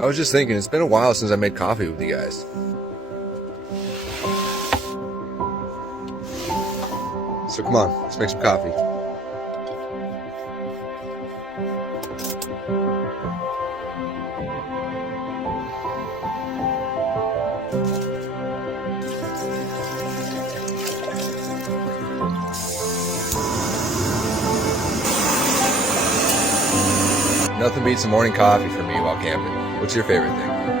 I was just thinking, it's been a while since I made coffee with you guys. So come on, let's make some coffee. Nothing beats a morning coffee for me while camping. What's your favorite thing?